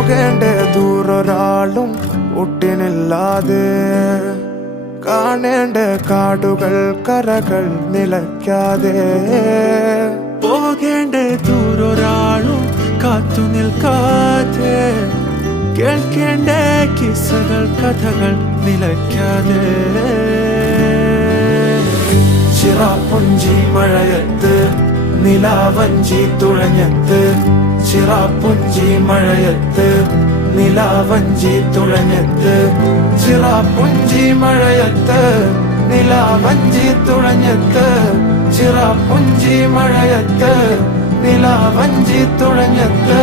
പോകേണ്ട ദൂരൊരാളും ഒട്ടിനില്ലാതെ കാണേണ്ട കാടുകൾ കരകൾ നിലയ്ക്കാതെ പോകേണ്ട ദൂരൊരാളും കാത്തു നിൽക്കാതെ കേൾക്കേണ്ട കിസ്സകൾ കഥകൾ നിലയ്ക്കാതെ ചിറാപ്പുഞ്ചി മഴയത്ത് നിലാവഞ്ചി തുഴഞ്ഞത്ത് ചിറാപ്പുഞ്ചി മഴയത്ത് നിലാവഞ്ചി തുഴഞ്ഞത്ത് ചിറാപ്പുഞ്ചി മഴയത്ത് നിലാവഞ്ചി തുഴഞ്ഞത്ത് ചിറാപ്പുഞ്ചി മഴയത്ത് നിലാവഞ്ചി തുഴഞ്ഞത്ത്